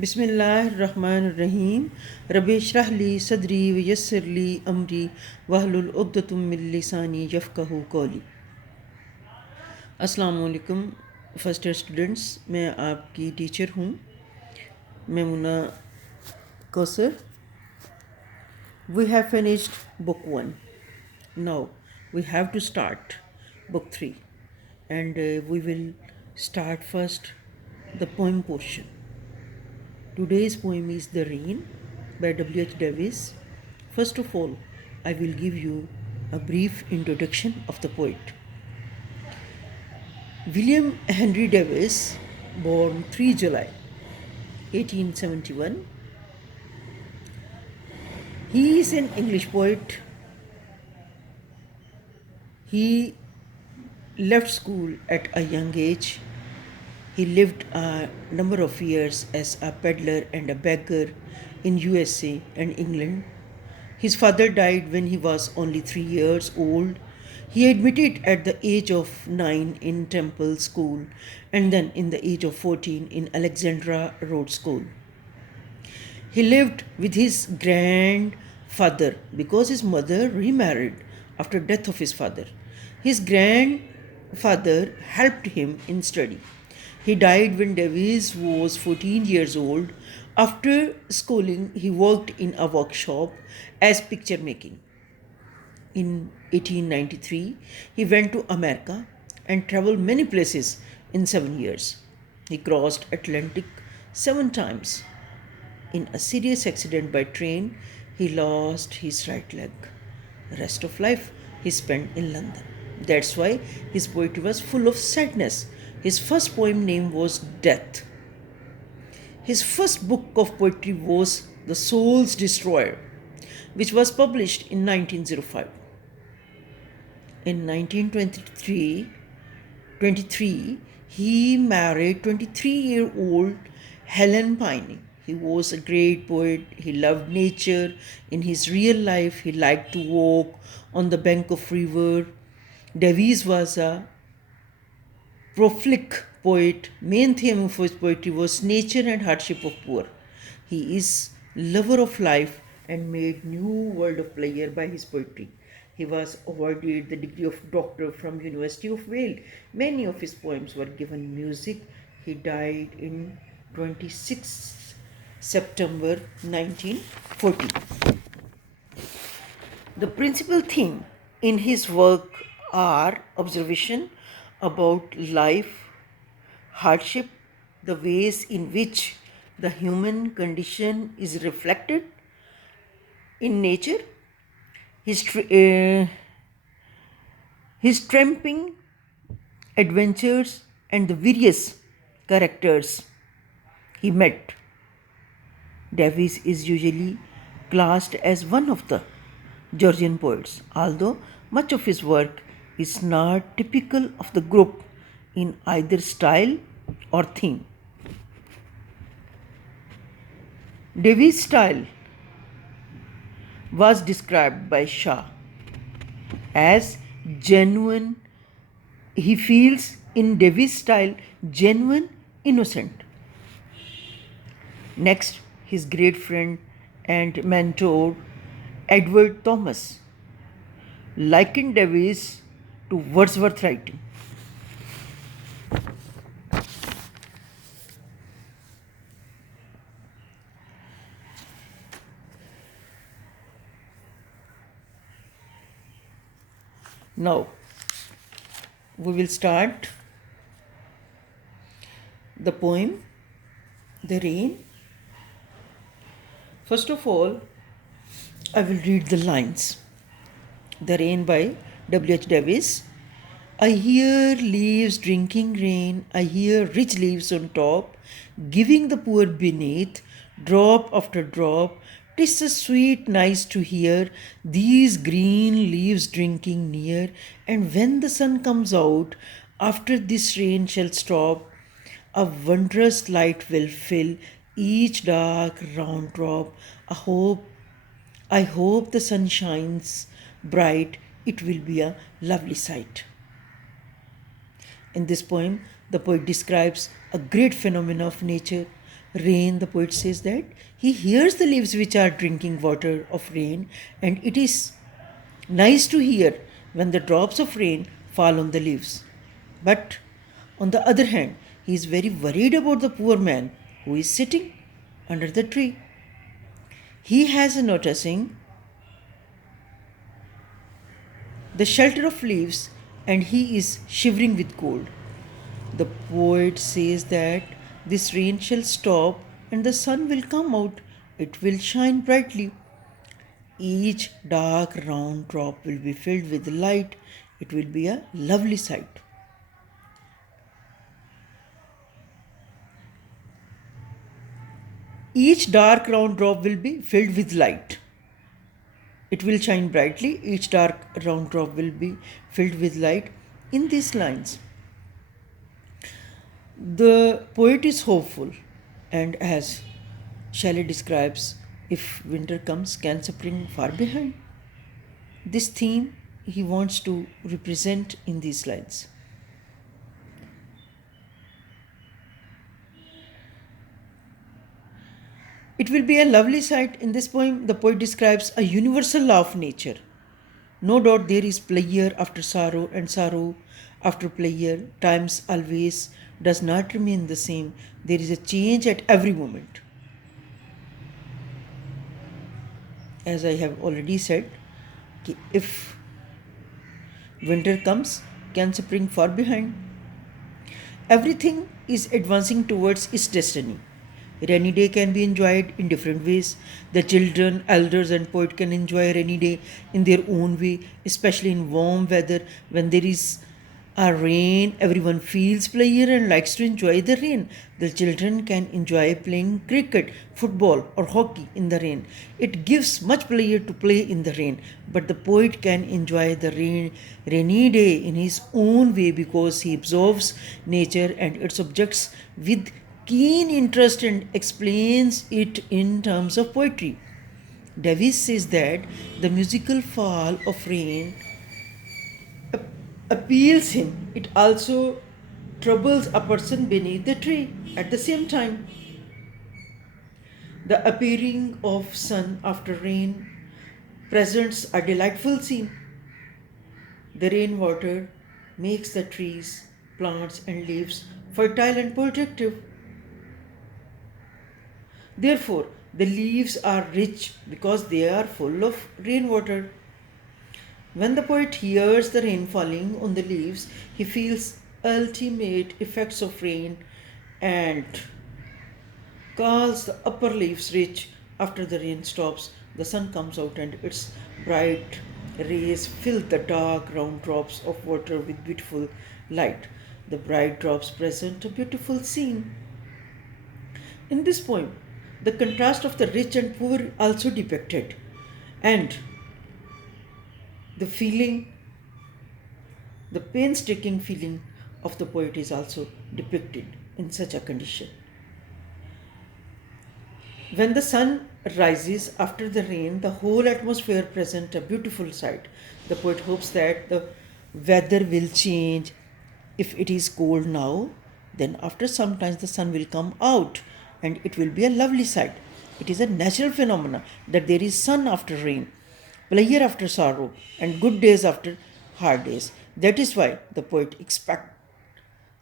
बिस्मिल्लाहिर्रहमानिर्रहीम रब्बि इश्रह ली सदरी वयस्सिर ली अमरी वहलुल उक़्दतुम मिन लिसानी यफ़क़हू क़ौली। अस्सलाम वालेकुम फर्स्ट ईयर स्टूडेंट्स, मैं आपकी टीचर हूँ Maimuna Kausar. We have finished book 1. Now we have to start book 3 and we will start first the poem portion. Today's poem is The Rain by W.H. Davis. First of all, I will give you a brief introduction of the poet. William Henry Davis, born 3 July 1871, he is an English poet. He left school at a young age. He lived a number of years as a peddler and a beggar in USA and England. His father died when he was only 3 years old. He admitted at the age of 9 in Temple School and then in the age of 14 in Alexandra Road School. He lived with his grandfather because his mother remarried after death of his father. His grandfather helped him in study. He died when Davis was 14 years old. After schooling, he worked in a workshop as picture making. In 1893, he went to America and traveled many places in 7 years. He crossed Atlantic 7 times. In a serious accident by train, he lost his right leg. The rest of life he spent in London. That's why his poetry was full of sadness. His first poem name was Death. His first book of poetry was The Soul's Destroyer, which was published in 1905. In 1923, he married 23-year-old Helen Piney. He was a great poet. He loved nature. In his real life, he liked to walk on the bank of river. Davis was a prolific poet. Main theme of his poetry was nature and hardship of poor. He is lover of life and made new world of pleasure by his poetry. He was awarded the degree of doctor from University of Wales. Many of his poems were given music. He died in 26 September 1940. The principal theme in his work are observation about life, hardship, the ways in which the human condition is reflected in nature, his tramping adventures, and the various characters he met. Davis is usually classed as one of the Georgian poets, although much of his work is not typical of the group in either style or theme. Davis' style was described by Shaw as genuine. He feels in Davis' style genuine, innocent. Next, his great friend and mentor Edward Thomas likened Davis to Wordsworth writing. Now, we will start the poem, The Rain. First of all, I will read the lines. The Rain by W.H. Davis. I hear leaves drinking rain, I hear rich leaves on top, giving the poor beneath, drop after drop. 'Tis so sweet, nice to hear these green leaves drinking near. And when the sun comes out, after this rain shall stop, a wondrous light will fill each dark round drop. I hope the sun shines bright, it will be a lovely sight. In this poem, the poet describes a great phenomenon of nature, rain, the poet says that he hears the leaves which are drinking water of rain, and it is nice to hear when the drops of rain fall on the leaves. But on the other hand, he is very worried about the poor man who is sitting under the tree. He has a noticing the shelter of leaves and he is shivering with cold. The poet says that this rain shall stop and the sun will come out. It will shine brightly. Each dark round drop will be filled with light. It will be a lovely sight. Each dark round drop will be filled with light. It will shine brightly. Each dark round drop will be filled with light. In these lines, the poet is hopeful, and as Shelley describes, if winter comes, can spring far behind? This theme he wants to represent in these lines. It will be a lovely sight. In this poem, the poet describes a universal law of nature. No doubt there is pleasure after sorrow and sorrow after pleasure. Times always does not remain the same. There is a change at every moment. As I have already said, if winter comes, can spring far behind? Everything is advancing towards its destiny. Rainy day can be enjoyed in different ways. The children, elders, and poet can enjoy rainy day in their own way, especially in warm weather. When there is a rain, everyone feels pleasure and likes to enjoy the rain. The children can enjoy playing cricket, football, or hockey in the rain. It gives much pleasure to play in the rain, but the poet can enjoy the rainy day in his own way because he observes nature and its objects with keen interest and explains it in terms of poetry. Davies says that the musical fall of rain appeals him. It also troubles a person beneath the tree. At the same time, the appearing of sun after rain presents a delightful scene. The rainwater makes the trees, plants, and leaves fertile and protective. Therefore, the leaves are rich because they are full of rainwater. When the poet hears the rain falling on the leaves, he feels ultimate effects of rain and calls the upper leaves rich. After the rain stops, the sun comes out and its bright rays fill the dark round drops of water with beautiful light. The bright drops present a beautiful scene. In this poem, the contrast of the rich and poor also depicted, and the feeling, the painstaking feeling of the poet is also depicted in such a condition. When the sun rises after the rain, the whole atmosphere presents a beautiful sight. The poet hopes that the weather will change. If it is cold now, then after some time the sun will come out and it will be a lovely sight. It is a natural phenomenon that there is sun after rain, pleasure after sorrow, and good days after hard days. That is why the poet expects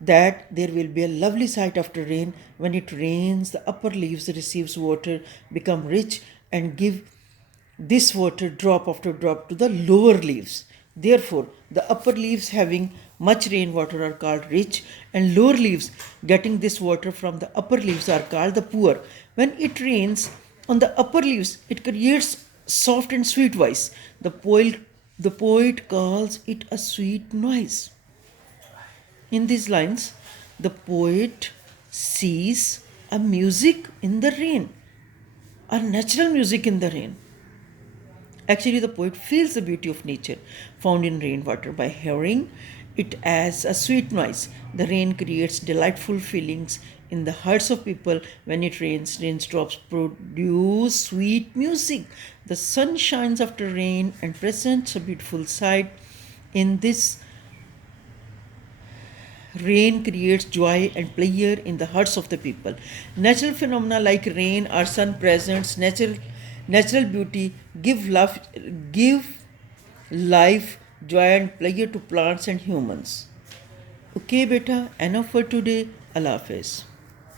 that there will be a lovely sight after rain. When it rains, the upper leaves receives water, become rich, and give this water drop after drop to the lower leaves. Therefore, the upper leaves having much rainwater are called rich, and lower leaves getting this water from the upper leaves are called the poor. When it rains on the upper leaves, it creates soft and sweet voice. The poet calls it a sweet noise. In these lines, the poet sees a music in the rain, a natural music in the rain. Actually, the poet feels the beauty of nature found in rainwater by hearing it as a sweet noise. The rain creates delightful feelings in the hearts of people. When it rains, raindrops produce sweet music. The sun shines after rain and presents a beautiful sight. In this Rain creates joy and pleasure in the hearts of the people. Natural phenomena like rain or sun presents natural beauty, give life, joy and pleasure to plants and humans. Okay, beta, enough for today. Allah Hafiz.